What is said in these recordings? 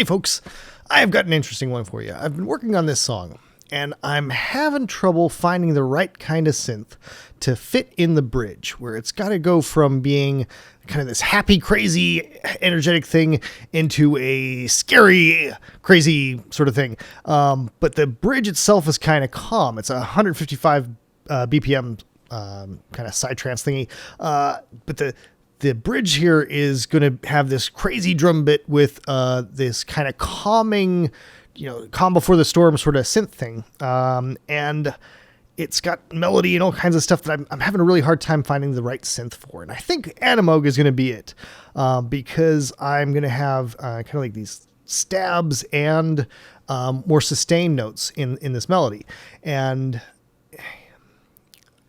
Hey folks, I have got an interesting one for you. I've been working on this song, and I'm having trouble finding the right kind of synth to fit in the bridge, where it's got to go from being kind of this happy, crazy, energetic thing into a scary, crazy sort of thing. But the bridge itself is kind of calm. It's a 155 BPM kind of psytrance thingy. But the bridge here is going to have this crazy drum bit with this kind of calming, calm before the storm sort of synth thing. And it's got melody and all kinds of stuff that I'm having a really hard time finding the right synth for. And I think Animoog is going to be it, because I'm going to have kind of like these stabs and more sustained notes in this melody. And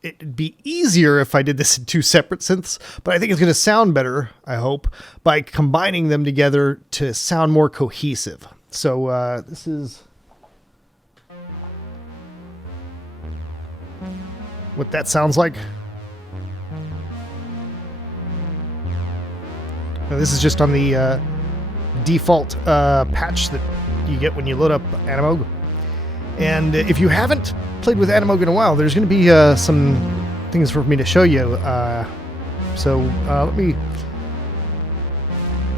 it'd be easier if I did this in two separate synths, but I think it's going to sound better, I hope, by combining them together to sound more cohesive. So this is what that sounds like. Now, this is just on the default patch that you get when you load up Animoog. And if you haven't played with Animoog in a while, there's going to be some things for me to show you. So let me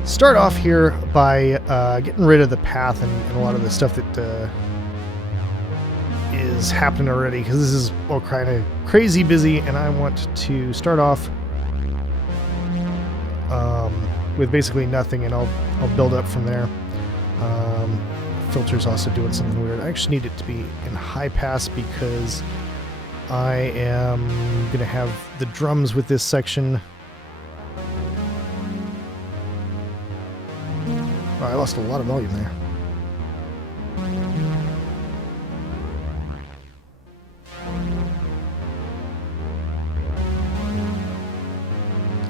start off here by getting rid of the path and a lot of the stuff that is happening already, because this is all kind of crazy busy, and I want to start off with basically nothing, and I'll build up from there. Filter's also doing something weird. I actually need it to be in high pass because I am going to have the drums with this section. Oh, I lost a lot of volume there.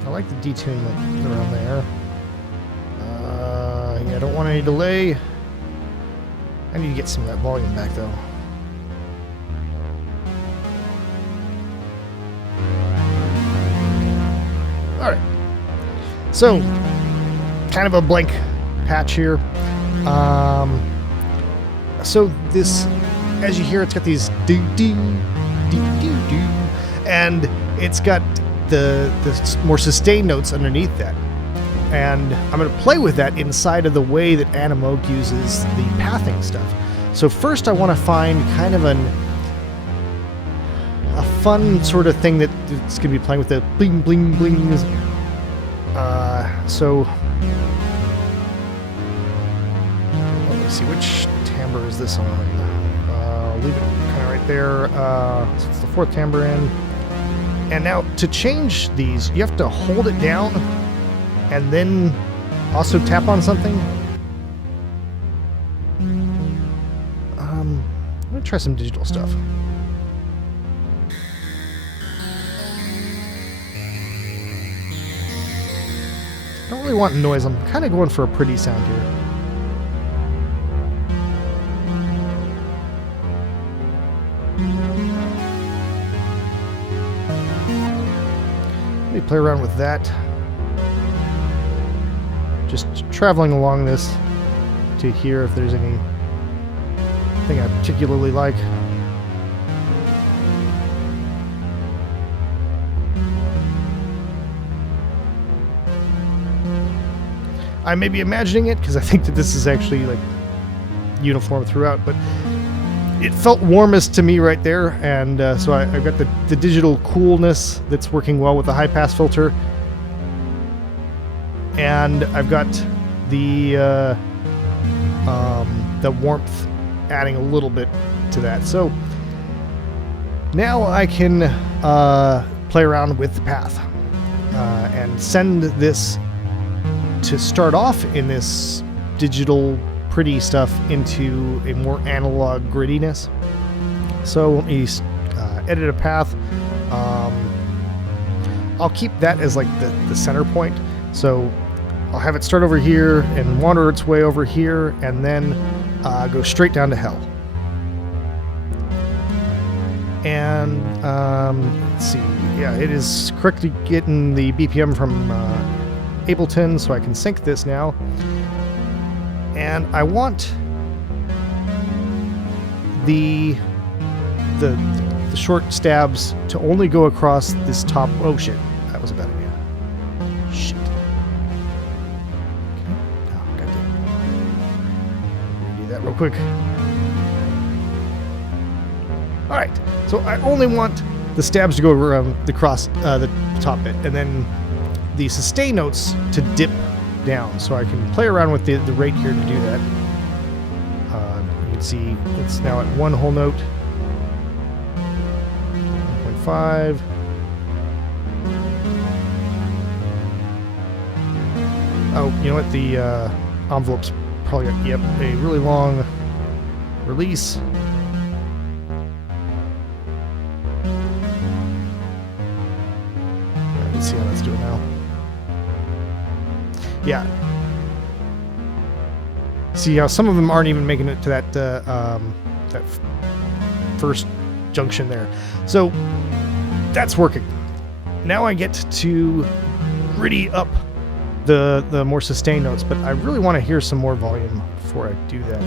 I like the detuning around there. Yeah, I don't want any delay. I need to get some of that volume back, though. Alright. So, kind of a blank patch here. So this, as you hear, it's got these do-do, do-do-do, and it's got the more sustained notes underneath that. And I'm going to play with that inside of the way that Animoog uses the pathing stuff. So first I want to find kind of a fun sort of thing that it's going to be playing with the bling bling blings. So let me see, which timbre is this on? I'll leave it kind of right there. So it's the fourth timbre in. And now to change these, you have to hold it down and then also tap on something. I'm going to try some digital stuff. I don't really want noise. I'm kind of going for a pretty sound here. Let me play around with that. Just traveling along this to hear if there's anything I particularly like. I may be imagining it because I think that this is actually like uniform throughout, but it felt warmest to me right there, and so I've got the digital coolness that's working well with the high pass filter. And I've got the warmth adding a little bit to that. So now I can play around with the path and send this to start off in this digital pretty stuff into a more analog grittiness. So let me edit a path. I'll keep that as like the center point. So I'll have it start over here and wander its way over here, and then go straight down to hell. And let's see. Yeah, it is correctly getting the BPM from Ableton, so I can sync this now. And I want the short stabs to only go across this top. Oh shit, that was a bad idea. Shit. Okay. Oh, goddamn. Do that real quick. All right. So I only want the stabs to go around the top bit, and then the sustain notes to dip down. So I can play around with the rate here to do that. You can see it's now at one whole note. 1.5. Oh, you know what? The envelope's probably got, yep, a really long release. Let's see how that's doing now. Yeah. See how some of them aren't even making it to that first junction there. So that's working. Now I get to gritty up the more sustained notes, but I really want to hear some more volume before I do that.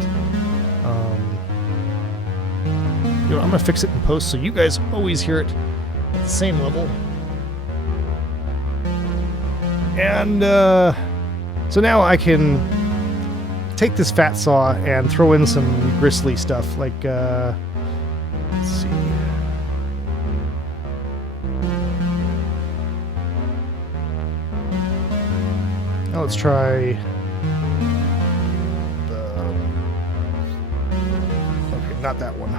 You know, I'm gonna fix it in post so you guys always hear it at the same level. And so now I can take this fat saw and throw in some gristly stuff like let's see. Now let's try okay, not that one.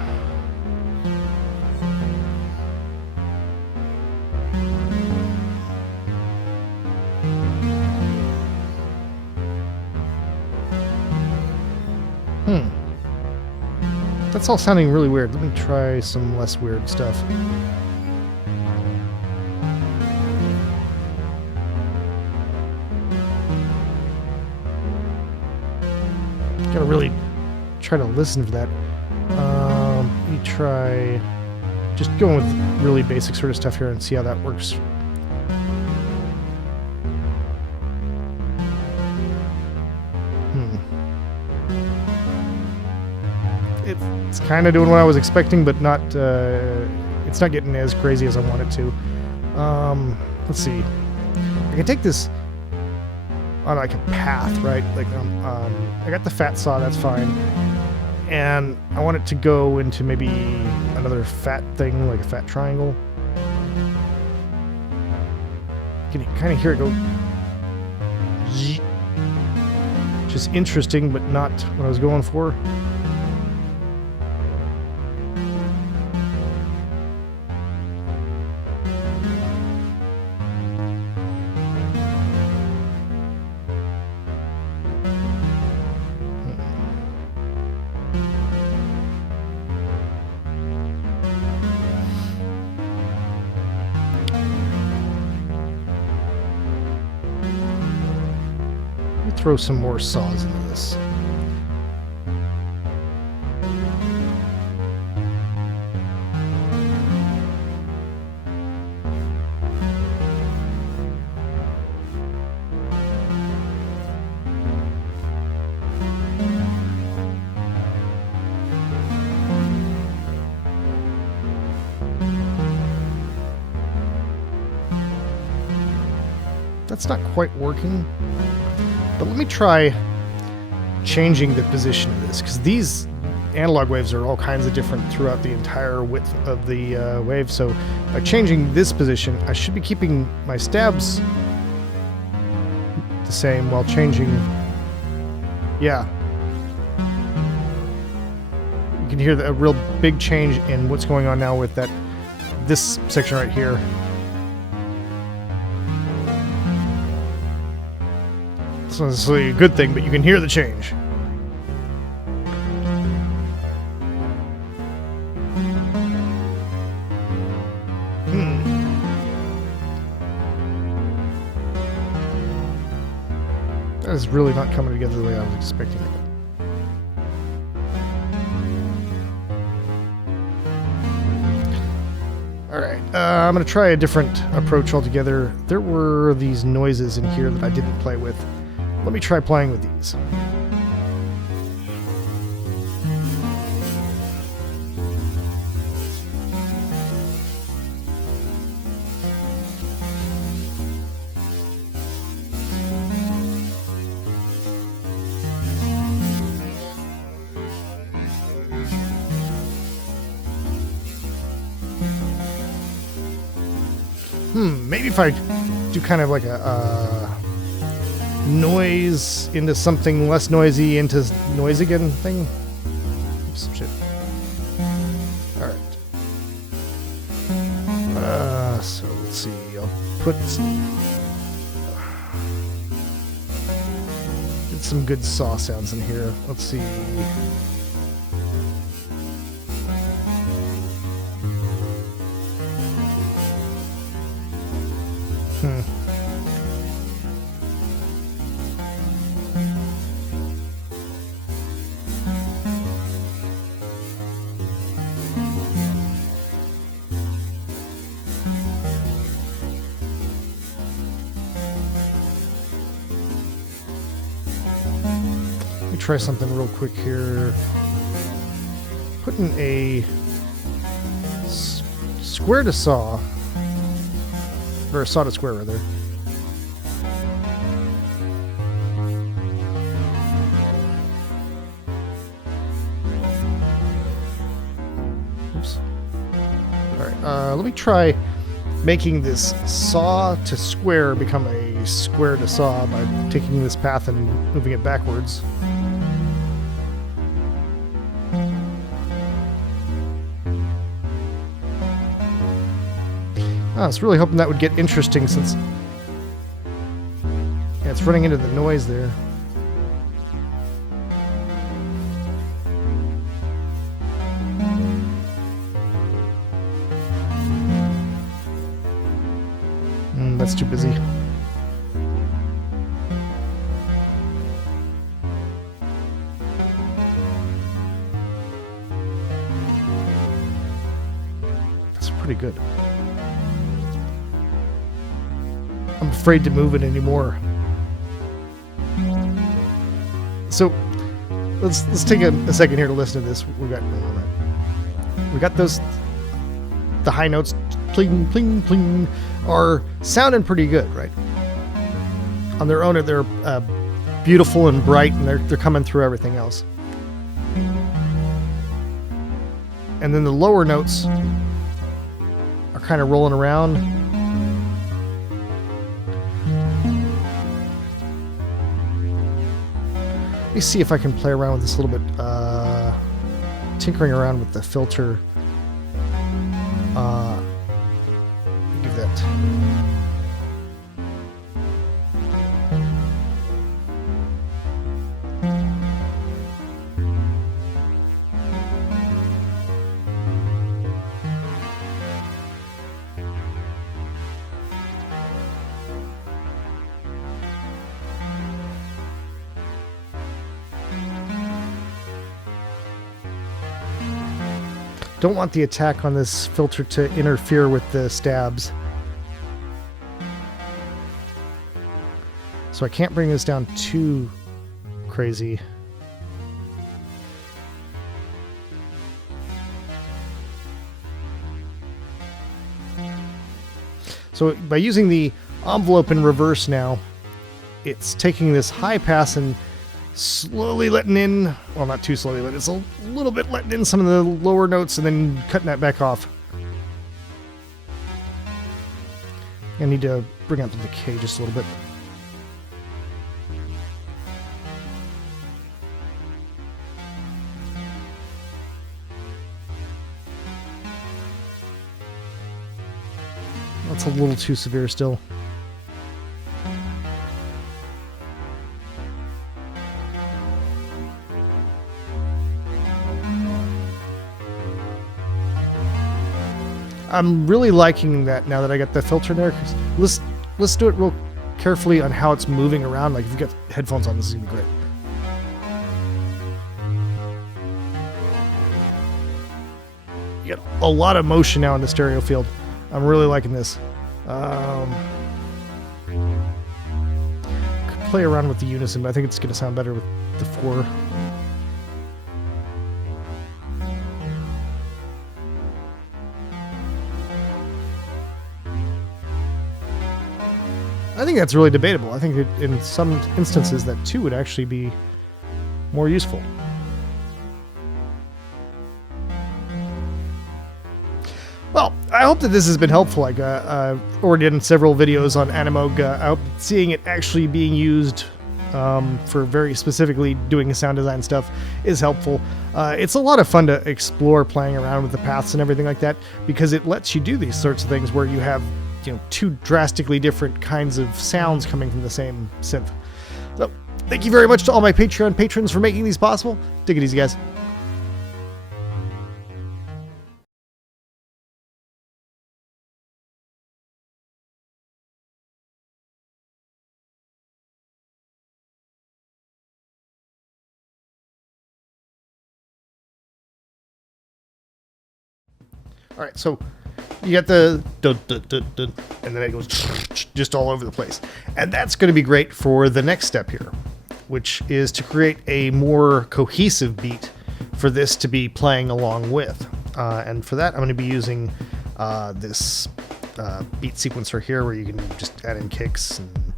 That's all sounding really weird. Let me try some less weird stuff. Gotta really try to listen for that. Let me try just going with really basic sort of stuff here and see how that works. It's kind of doing what I was expecting, but not. It's not getting as crazy as I want it to. Let's see. I can take this on like a path, right? Like I got the fat saw, that's fine, and I want it to go into maybe another fat thing, like a fat triangle. You can kind of hear it go, which is interesting, but not what I was going for. Throw some more saws into this. That's not quite working. But let me try changing the position of this, because these analog waves are all kinds of different throughout the entire width of the wave. So by changing this position, I should be keeping my stabs the same while changing. Yeah. You can hear a real big change in what's going on now with this section right here. It's not necessarily a good thing, but you can hear the change. That is really not coming together the way I was expecting it. Alright, I'm going to try a different approach altogether. There were these noises in here that I didn't play with. Let me try playing with these. maybe if I do kind of like a noise into something less noisy into noise again thing. Oops, shit. All right. So let's see. I'll put get some good saw sounds in here. Let's see. Try something real quick here. Putting a square to saw, or a saw to square rather. Oops. All right. Let me try making this saw to square become a square to saw by taking this path and moving it backwards. I was really hoping that would get interesting since it's running into the noise there. That's too busy. That's pretty good. I'm afraid to move it anymore. So let's take a second here to listen to this. We got those, the high notes, pling pling pling, are sounding pretty good, right? On their own, they're beautiful and bright, and they're coming through everything else. And then the lower notes are kind of rolling around. Let me see if I can play around with this a little bit. Tinkering around with the filter. Give that. Don't want the attack on this filter to interfere with the stabs. So I can't bring this down too crazy. So by using the envelope in reverse now, it's taking this high pass and slowly letting in, well, not too slowly, but it's a little bit letting in some of the lower notes and then cutting that back off. I need to bring up the decay just a little bit. That's a little too severe still. I'm really liking that now that I got the filter in there. Let's do it real carefully on how it's moving around. Like if you've got headphones on, this is gonna be great. You get a lot of motion now in the stereo field. I'm really liking this. Could play around with the unison, but I think it's gonna sound better with the 4. I think that's really debatable. I think that in some instances that 2 would actually be more useful. Well, I hope that this has been helpful. Like, I've already done several videos on Animoog. I hope seeing it actually being used for very specifically doing sound design stuff is helpful. It's a lot of fun to explore playing around with the paths and everything like that, because it lets you do these sorts of things where you have, you know, two drastically different kinds of sounds coming from the same synth. So, thank you very much to all my Patreon patrons for making these possible. Take it easy, guys. All right, so you got the dun, dun, dun, dun, and then it goes just all over the place. And that's going to be great for the next step here, which is to create a more cohesive beat for this to be playing along with. And for that, I'm going to be using this beat sequencer here, where you can just add in kicks and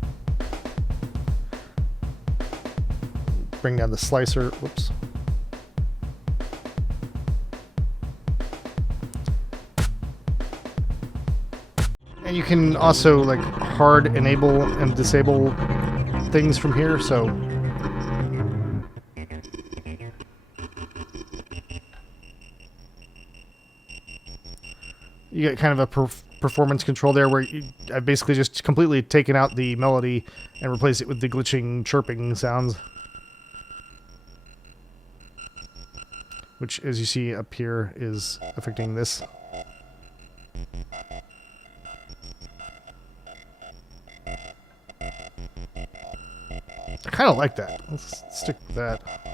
bring down the slicer. Whoops. And you can also like hard enable and disable things from here, so you get kind of a performance control there, where I've basically just completely taken out the melody and replaced it with the glitching chirping sounds, which, as you see up here, is affecting this. I kind of like that. Let's stick with that.